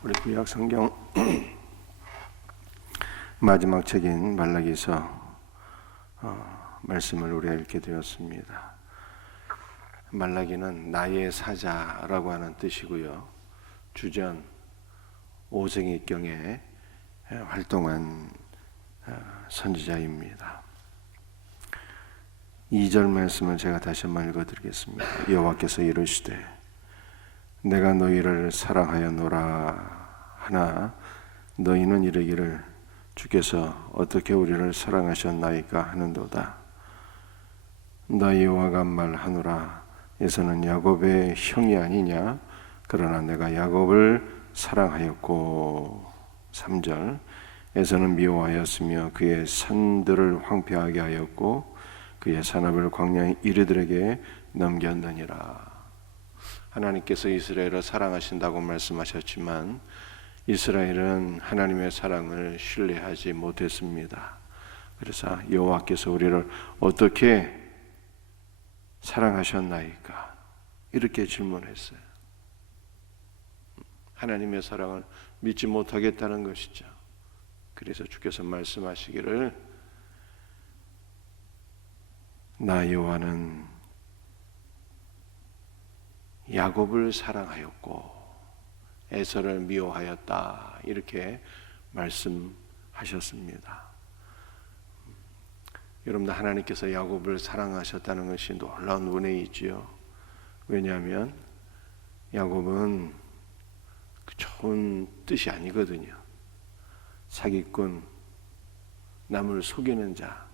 우리 구약 성경 마지막 책인 말라기서 말씀을 우리가 읽게 되었습니다. 말라기는 나의 사자라고 하는 뜻이고요. 주전 5세기경에 활동한 선지자입니다. 2절 말씀을 제가 다시 한번 읽어드리겠습니다. 여호와께서 이르시되 내가 너희를 사랑하였노라 하나 너희는 이르기를 주께서 어떻게 우리를 사랑하셨나이까 하는도다. 나 여호와가 말하노라 에서는 야곱의 형이 아니냐 그러나 내가 야곱을 사랑하였고 3절 에서는 미워하였으며 그의 산들을 황폐하게 하였고 그의 산업을 광야의 이르들에게 넘겼느니라. 하나님께서 이스라엘을 사랑하신다고 말씀하셨지만 이스라엘은 하나님의 사랑을 신뢰하지 못했습니다. 그래서 여호와께서 우리를 어떻게 사랑하셨나이까 이렇게 질문했어요. 하나님의 사랑을 믿지 못하겠다는 것이죠. 그래서 주께서 말씀하시기를 나 여호와는 야곱을 사랑하였고 에서를 미워하였다 이렇게 말씀하셨습니다. 여러분들 하나님께서 야곱을 사랑하셨다는 것이 놀라운 은혜이지요. 왜냐하면 야곱은 좋은 뜻이 아니거든요. 사기꾼, 남을 속이는 자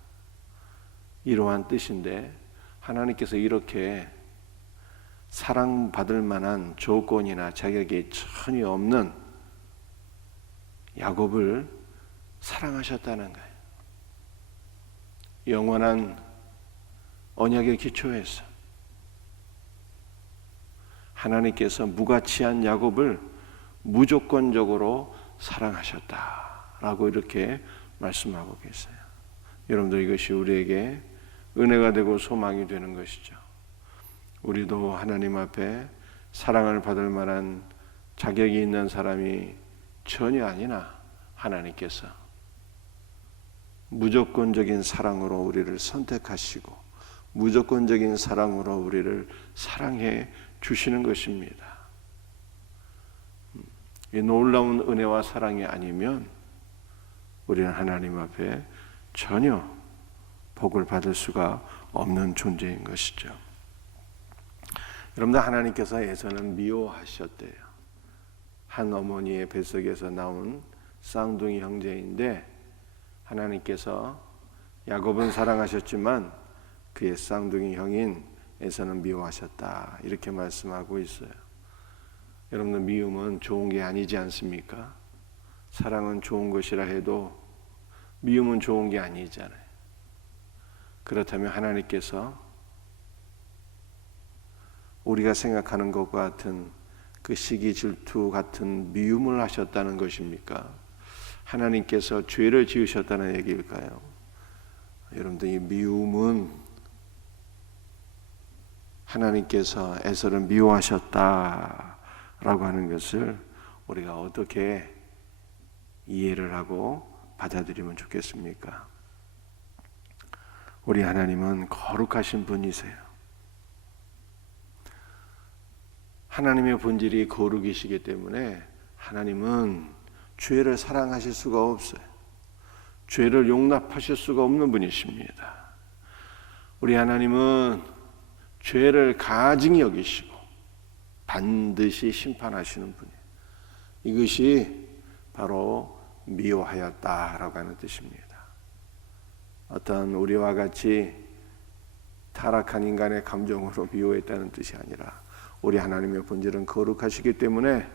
이러한 뜻인데 하나님께서 이렇게 사랑받을 만한 조건이나 자격이 전혀 없는 야곱을 사랑하셨다는 거예요. 영원한 언약의 기초에서 하나님께서 무가치한 야곱을 무조건적으로 사랑하셨다라고 이렇게 말씀하고 계세요. 여러분들 이것이 우리에게 은혜가 되고 소망이 되는 것이죠. 우리도 하나님 앞에 사랑을 받을 만한 자격이 있는 사람이 전혀 아니나 하나님께서 무조건적인 사랑으로 우리를 선택하시고 무조건적인 사랑으로 우리를 사랑해 주시는 것입니다. 이 놀라운 은혜와 사랑이 아니면 우리는 하나님 앞에 전혀 복을 받을 수가 없는 존재인 것이죠. 여러분들 하나님께서 에서는 미워하셨대요. 한 어머니의 뱃속에서 나온 쌍둥이 형제인데 하나님께서 야곱은 사랑하셨지만 그의 쌍둥이 형인 에서는 미워하셨다 이렇게 말씀하고 있어요. 여러분들 미움은 좋은 게 아니지 않습니까? 사랑은 좋은 것이라 해도 미움은 좋은 게 아니잖아요. 그렇다면 하나님께서 우리가 생각하는 것과 같은 그 시기 질투 같은 미움을 하셨다는 것입니까? 하나님께서 죄를 지으셨다는 얘기일까요? 여러분들 이 미움은 하나님께서 에서를 미워하셨다라고 하는 것을 우리가 어떻게 이해를 하고 받아들이면 좋겠습니까? 우리 하나님은 거룩하신 분이세요. 하나님의 본질이 거룩이시기 때문에 하나님은 죄를 사랑하실 수가 없어요. 죄를 용납하실 수가 없는 분이십니다. 우리 하나님은 죄를 가증히 여기시고 반드시 심판하시는 분이에요. 이것이 바로 미워하였다라고 하는 뜻입니다. 어떤 우리와 같이 타락한 인간의 감정으로 미워했다는 뜻이 아니라 우리 하나님의 본질은 거룩하시기 때문에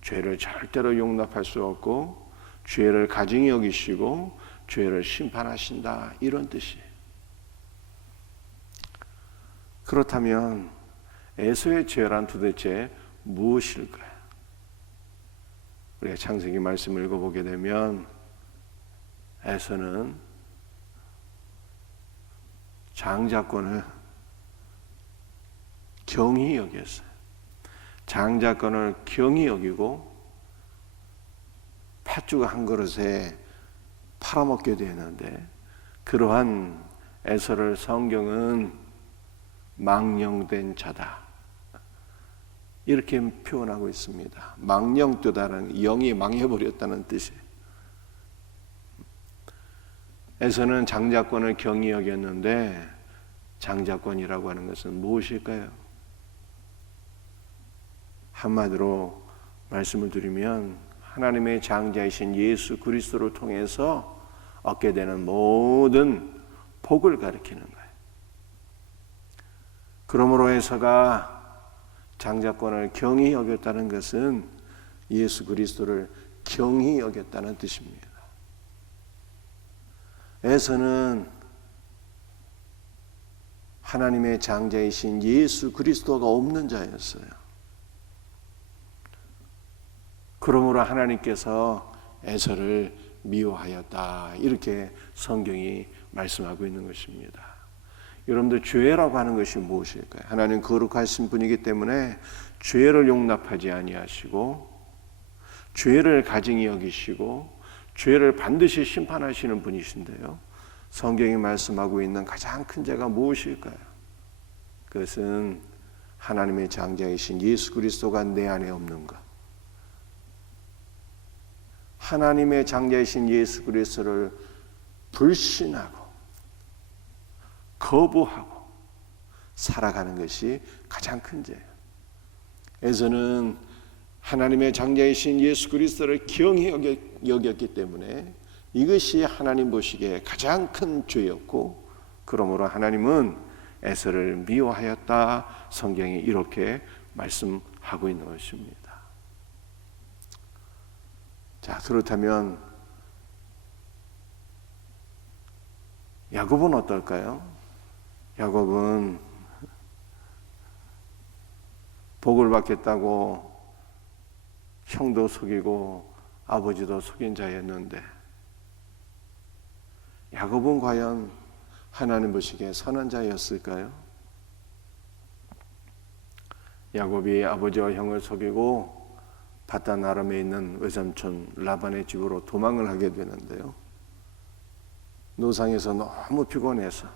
죄를 절대로 용납할 수 없고 죄를 가증히 여기시고 죄를 심판하신다 이런 뜻이에요. 그렇다면 에서의 죄란 도대체 무엇일까요? 우리가 창세기 말씀을 읽어보게 되면 에서는 장자권을 경히 여겼어요. 장자권을 경히 여기고 팥죽 한 그릇에 팔아먹게 되는데, 그러한 에서를 성경은 망령된 자다 이렇게 표현하고 있습니다. 망령되다는 영이 망해버렸다는 뜻이에요. 에서는 장자권을 경히 여겼는데, 장자권이라고 하는 것은 무엇일까요? 한마디로 말씀을 드리면 하나님의 장자이신 예수 그리스도를 통해서 얻게 되는 모든 복을 가리키는 거예요. 그러므로 에서가 장자권을 경히 여겼다는 것은 예수 그리스도를 경히 여겼다는 뜻입니다. 에서는 하나님의 장자이신 예수 그리스도가 없는 자였어요. 그러므로 하나님께서 에서를 미워하였다 이렇게 성경이 말씀하고 있는 것입니다. 여러분들, 죄라고 하는 것이 무엇일까요? 하나님 거룩하신 분이기 때문에 죄를 용납하지 아니하시고 죄를 가증히 여기시고 죄를 반드시 심판하시는 분이신데요, 성경이 말씀하고 있는 가장 큰 죄가 무엇일까요? 그것은 하나님의 장자이신 예수 그리스도가 내 안에 없는 것. 하나님의 장자이신 예수 그리스도를 불신하고 거부하고 살아가는 것이 가장 큰 죄예요. 에서는 하나님의 장자이신 예수 그리스도를 경히 여겼기 때문에 이것이 하나님 보시기에 가장 큰 죄였고, 그러므로 하나님은 에서를 미워하였다 성경이 이렇게 말씀하고 있는 것입니다. 자, 그렇다면 야곱은 어떨까요? 야곱은 복을 받겠다고 형도 속이고 아버지도 속인 자였는데, 야곱은 과연 하나님 보시기에 선한 자였을까요? 야곱이 아버지와 형을 속이고 바단 아람에 있는 외삼촌 라반의 집으로 도망을 하게 되는데요, 노상에서 너무 피곤해서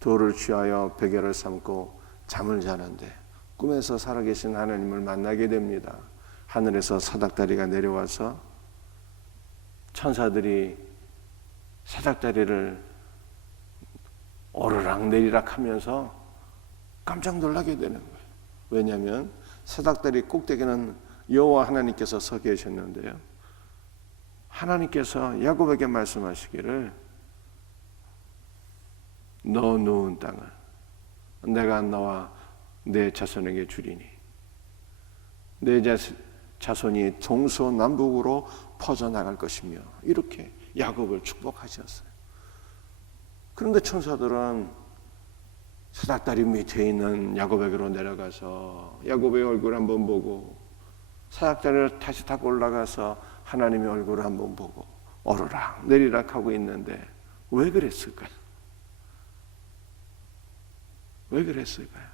돌을 취하여 베개를 삼고 잠을 자는데 꿈에서 살아계신 하나님을 만나게 됩니다. 하늘에서 사닥다리가 내려와서 천사들이 사닥다리를 오르락 내리락 하면서 깜짝 놀라게 되는 거예요. 왜냐하면 사닥다리 꼭대기는 여호와 하나님께서 서 계셨는데요, 하나님께서 야곱에게 말씀하시기를 너 누운 땅을 내가 너와 내 자손에게 주리니 내 자손이 동서남북으로 퍼져나갈 것이며, 이렇게 야곱을 축복하셨어요. 그런데 천사들은 사닥다리 밑에 있는 야곱에게로 내려가서 야곱의 얼굴을 한번 보고 사닥다리를 다시 타고 올라가서 하나님의 얼굴을 한번 보고 오르락 내리락 하고 있는데, 왜 그랬을까요? 왜 그랬을까요?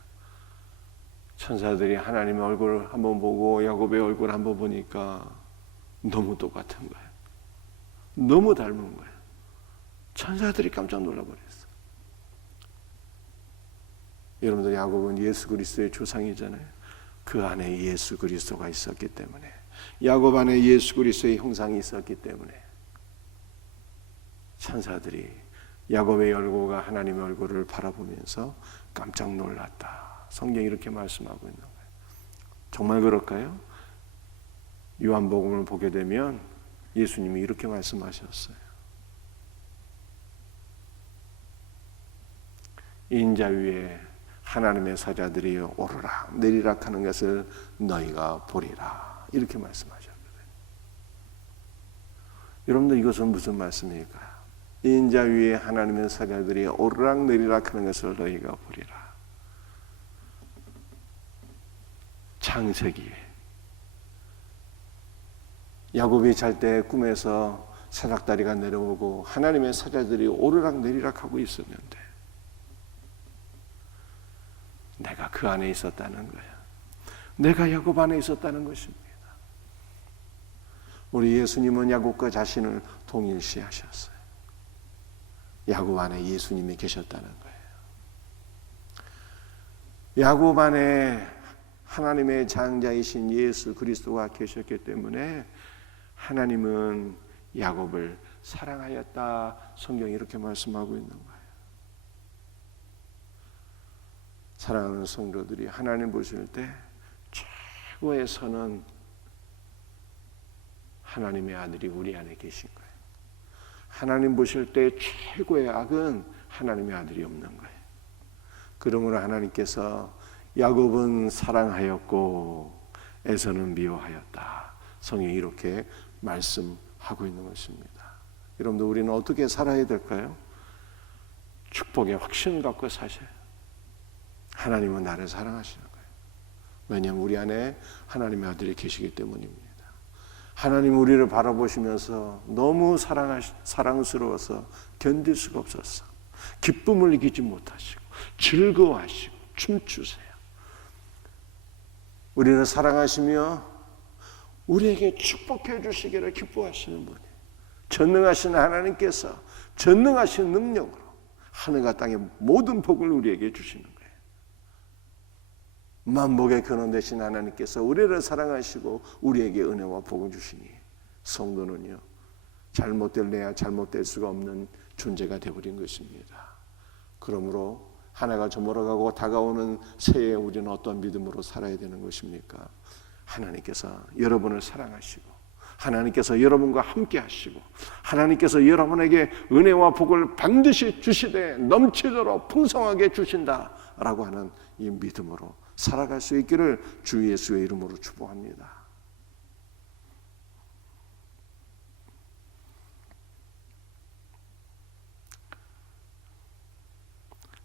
천사들이 하나님의 얼굴을 한번 보고 야곱의 얼굴을 한번 보니까 너무 똑같은 거예요. 너무 닮은 거예요. 천사들이 깜짝 놀라버렸어요. 여러분들, 야곱은 예수 그리스도의 조상이잖아요. 그 안에 예수 그리스도가 있었기 때문에, 야곱 안에 예수 그리스도의 형상이 있었기 때문에 천사들이 야곱의 얼굴과 하나님의 얼굴을 바라보면서 깜짝 놀랐다. 성경이 이렇게 말씀하고 있는 거예요. 정말 그럴까요? 요한복음을 보게 되면 예수님이 이렇게 말씀하셨어요. 인자 위에 하나님의 사자들이 오르락 내리락 하는 것을 너희가 보리라, 이렇게 말씀하셨거든요. 여러분들, 이것은 무슨 말씀일까요? 인자 위에 하나님의 사자들이 오르락 내리락 하는 것을 너희가 보리라. 창세기에 야곱이 잘 때 꿈에서 사닥다리가 내려오고 하나님의 사자들이 오르락 내리락 하고 있었는데, 내가 그 안에 있었다는 거야. 내가 야곱 안에 있었다는 것입니다. 우리 예수님은 야곱과 자신을 동일시하셨어요. 야곱 안에 예수님이 계셨다는 거예요. 야곱 안에 하나님의 장자이신 예수 그리스도가 계셨기 때문에 하나님은 야곱을 사랑하였다. 성경이 이렇게 말씀하고 있는 거예요. 사랑하는 성도들이 하나님 보실 때 최고의 선은 하나님의 아들이 우리 안에 계신 거예요. 하나님 보실 때 최고의 악은 하나님의 아들이 없는 거예요. 그러므로 하나님께서 야곱은 사랑하였고 에서는 미워하였다. 성경이 이렇게 말씀하고 있는 것입니다. 여러분들 우리는 어떻게 살아야 될까요? 축복의 확신을 갖고 사셔요. 하나님은 나를 사랑하시는 거예요. 왜냐하면 우리 안에 하나님의 아들이 계시기 때문입니다. 하나님 우리를 바라보시면서 너무 사랑스러워서 견딜 수가 없었어. 기쁨을 이기지 못하시고 즐거워하시고 춤추세요. 우리를 사랑하시며 우리에게 축복해 주시기를 기뻐하시는 분이에요. 전능하신 하나님께서 전능하신 능력으로 하늘과 땅의 모든 복을 우리에게 주시는 거예요. 만복의 근원 되신 하나님께서 우리를 사랑하시고 우리에게 은혜와 복을 주시니 성도는요 잘못될래야 잘못될 수가 없는 존재가 되어버린 것입니다. 그러므로 하나가 저물어가고 다가오는 새해에 우리는 어떤 믿음으로 살아야 되는 것입니까? 하나님께서 여러분을 사랑하시고 하나님께서 여러분과 함께 하시고 하나님께서 여러분에게 은혜와 복을 반드시 주시되 넘치도록 풍성하게 주신다라고 하는 이 믿음으로 살아갈 수 있기를 주 예수의 이름으로 축복합니다.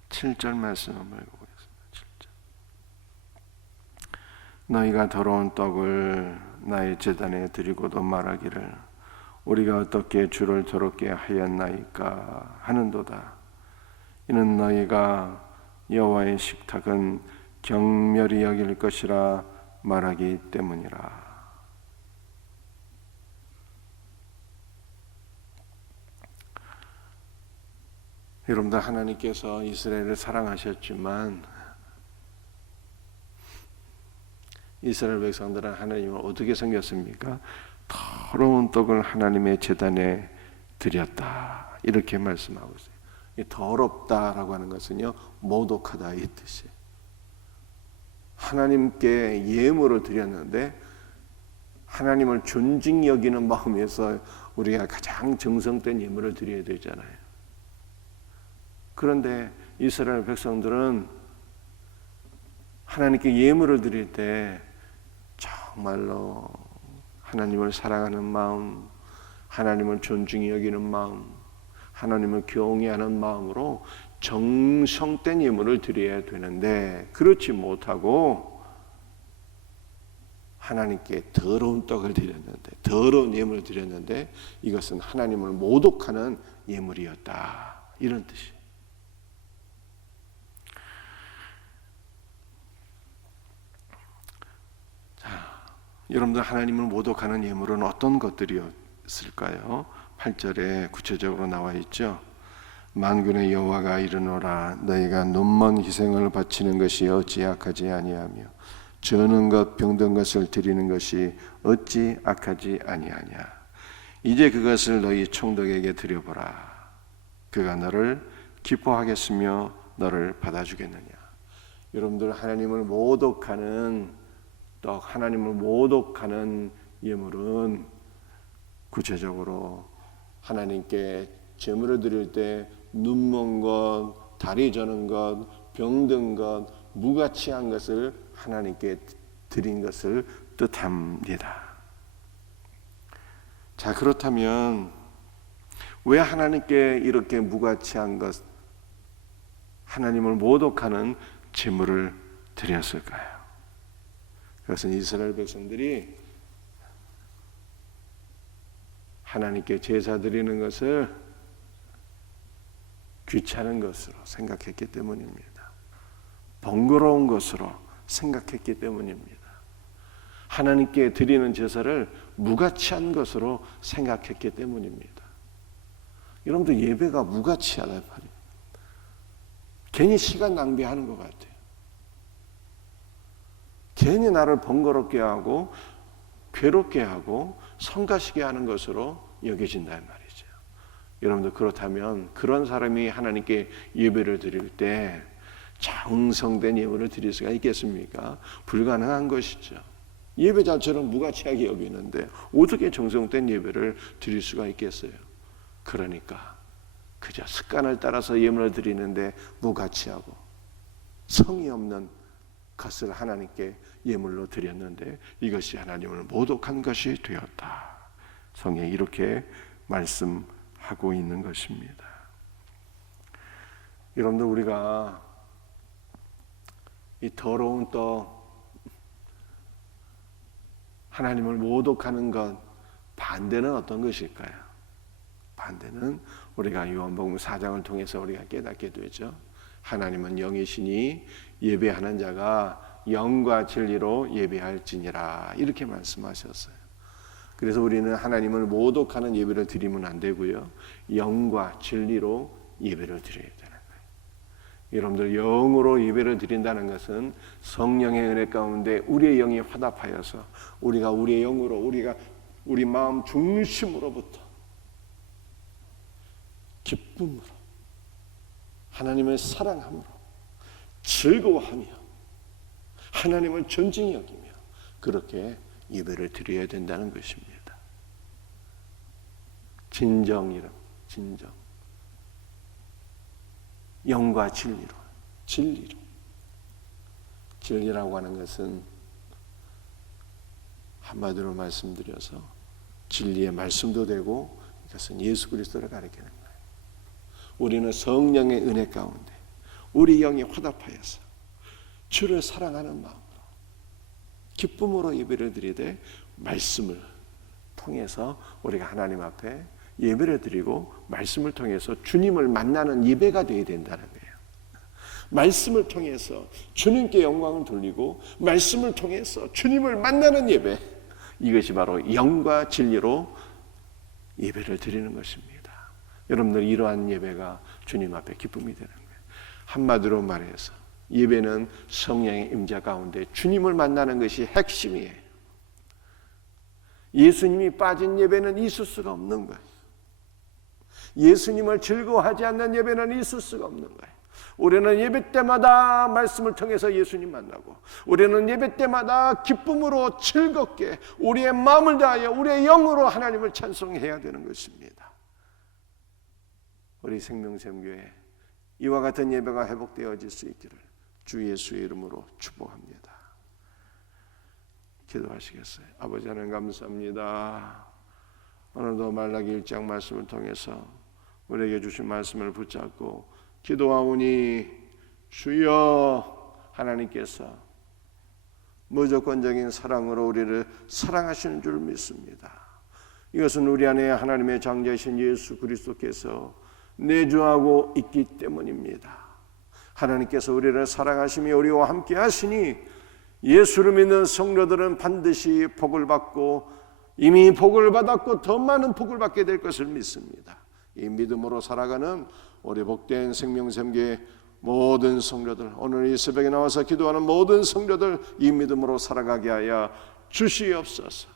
(7절) 말씀 한번 읽어보겠습니다. 7절. 너희가 더러운 떡을 나의 제단에 드리고도 말하기를 우리가 어떻게 주를 더럽게 하였나이까 하는도다. 이는 너희가 여호와의 식탁은 경멸히 여길 것이라 말하기 때문이라. 여러분들 하나님께서 이스라엘을 사랑하셨지만 이스라엘 백성들은 하나님을 어떻게 섬겼습니까? 더러운 떡을 하나님의 제단에 드렸다. 이렇게 말씀하고 있어요. 이 더럽다라고 하는 것은요 모독하다 이 뜻이에요. 하나님께 예물을 드렸는데 하나님을 존중히 여기는 마음에서 우리가 가장 정성된 예물을 드려야 되잖아요. 그런데 이스라엘 백성들은 하나님께 예물을 드릴 때 정말로 하나님을 사랑하는 마음, 하나님을 존중히 여기는 마음, 하나님을 경외하는 마음으로 정성된 예물을 드려야 되는데 그렇지 못하고 하나님께 더러운 떡을 드렸는데 더러운 예물을 드렸는데 이것은 하나님을 모독하는 예물이었다. 이런 뜻이에요. 여러분들 하나님을 모독하는 예물은 어떤 것들이었을까요? 8절에 구체적으로 나와 있죠. 만군의 여호와가 이르노라 너희가 눈먼 희생을 바치는 것이 어찌 악하지 아니하며 저는 것 병든 것을 드리는 것이 어찌 악하지 아니하냐. 이제 그것을 너희 총독에게 드려보라. 그가 너를 기뻐하겠으며 너를 받아주겠느냐. 여러분들 하나님을 모독하는 떡, 하나님을 모독하는 예물은 구체적으로 하나님께 제물을 드릴 때 눈먼 것, 다리 저는 것, 병든 것, 무가치한 것을 하나님께 드린 것을 뜻합니다. 자, 그렇다면 왜 하나님께 이렇게 무가치한 것, 하나님을 모독하는 제물을 드렸을까요? 그것은 이스라엘 백성들이 하나님께 제사 드리는 것을 귀찮은 것으로 생각했기 때문입니다. 번거로운 것으로 생각했기 때문입니다. 하나님께 드리는 제사를 무가치한 것으로 생각했기 때문입니다. 여러분들 예배가 무가치하다 말이에요. 괜히 시간 낭비하는 것 같아요. 괜히 나를 번거롭게 하고 괴롭게 하고 성가시게 하는 것으로 여겨진다는 말이죠. 여러분들 그렇다면 그런 사람이 하나님께 예배를 드릴 때 정성된 예배를 드릴 수가 있겠습니까? 불가능한 것이죠. 예배 자체는 무가치하게 여기는데 어떻게 정성된 예배를 드릴 수가 있겠어요? 그러니까 그저 습관을 따라서 예물을 드리는데 무가치하고 성의 없는 것을 하나님께 예물로 드렸는데 이것이 하나님을 모독한 것이 되었다. 성경이 이렇게 말씀하고 있는 것입니다. 여러분들 우리가 이 더러운 떡 하나님을 모독하는 것 반대는 어떤 것일까요? 반대는 우리가 요한복음 4장을 통해서 우리가 깨닫게 되죠. 하나님은 영이시니 예배하는 자가 영과 진리로 예배할지니라 이렇게 말씀하셨어요. 그래서 우리는 하나님을 모독하는 예배를 드리면 안 되고요. 영과 진리로 예배를 드려야 되는 거예요. 여러분들 영으로 예배를 드린다는 것은 성령의 은혜 가운데 우리의 영이 화답하여서 우리가 우리의 영으로 우리 마음 중심으로부터 기쁨으로 하나님을 사랑함으로 즐거워하며 하나님을 존중히 여기며 그렇게 예배를 드려야 된다는 것입니다. 진정 영과 진리라고 하는 것은 한마디로 말씀드려서 진리의 말씀도 되고 이것은 예수 그리스도를 가리키는 거예요. 우리는 성령의 은혜 가운데 우리 영이 화답하여서 주를 사랑하는 마음으로 기쁨으로 예배를 드리되 말씀을 통해서 우리가 하나님 앞에 예배를 드리고 말씀을 통해서 주님을 만나는 예배가 되어야 된다는 거예요. 말씀을 통해서 주님께 영광을 돌리고 말씀을 통해서 주님을 만나는 예배, 이것이 바로 영과 진리로 예배를 드리는 것입니다. 여러분들 이러한 예배가 주님 앞에 기쁨이 되는 거예요. 한마디로 말해서 예배는 성령의 임재 가운데 주님을 만나는 것이 핵심이에요. 예수님이 빠진 예배는 있을 수가 없는 거예요. 예수님을 즐거워하지 않는 예배는 있을 수가 없는 거예요. 우리는 예배 때마다 말씀을 통해서 예수님 만나고 우리는 예배 때마다 기쁨으로 즐겁게 우리의 마음을 다하여 우리의 영으로 하나님을 찬송해야 되는 것입니다. 우리 생명샘교회 이와 같은 예배가 회복되어질 수 있기를 주 예수의 이름으로 축복합니다. 기도하시겠어요? 아버지 하나님 감사합니다. 오늘도 말라기 1장 말씀을 통해서 우리에게 주신 말씀을 붙잡고 기도하오니 주여, 하나님께서 무조건적인 사랑으로 우리를 사랑하시는 줄 믿습니다. 이것은 우리 안에 하나님의 장자이신 예수 그리스도께서 내주하고 있기 때문입니다. 하나님께서 우리를 사랑하시며 우리와 함께 하시니 예수를 믿는 성도들은 반드시 복을 받고 이미 복을 받았고 더 많은 복을 받게 될 것을 믿습니다. 이 믿음으로 살아가는 우리 복된 생명샘교의 모든 성도들, 오늘 이 새벽에 나와서 기도하는 모든 성도들 이 믿음으로 살아가게 하여 주시옵소서.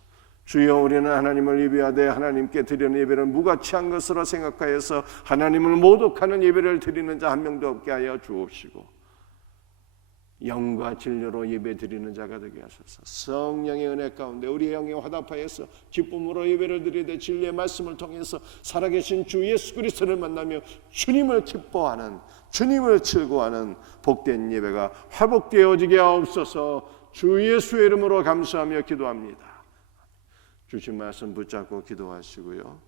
주여, 우리는 하나님을 예배하되 하나님께 드리는 예배를 무가치한 것으로 생각하여서 하나님을 모독하는 예배를 드리는 자 한 명도 없게 하여 주옵시고 영과 진리로 예배 드리는 자가 되게 하소서. 성령의 은혜 가운데 우리의 영이 화답하여서 기쁨으로 예배를 드리되 진리의 말씀을 통해서 살아계신 주 예수 그리스도를 만나며 주님을 기뻐하는, 주님을 즐거워하는 복된 예배가 회복되어지게 하옵소서. 주 예수의 이름으로 감사하며 기도합니다. 주신 말씀 붙잡고 기도하시고요.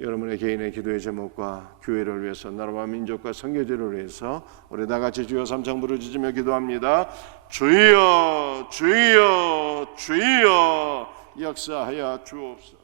여러분의 개인의 기도의 제목과 교회를 위해서, 나라와 민족과 선교제를 위해서 우리 다같이 주여 삼창 부르짖으며 기도합니다. 주여, 주여, 주여, 역사하여 주옵소서.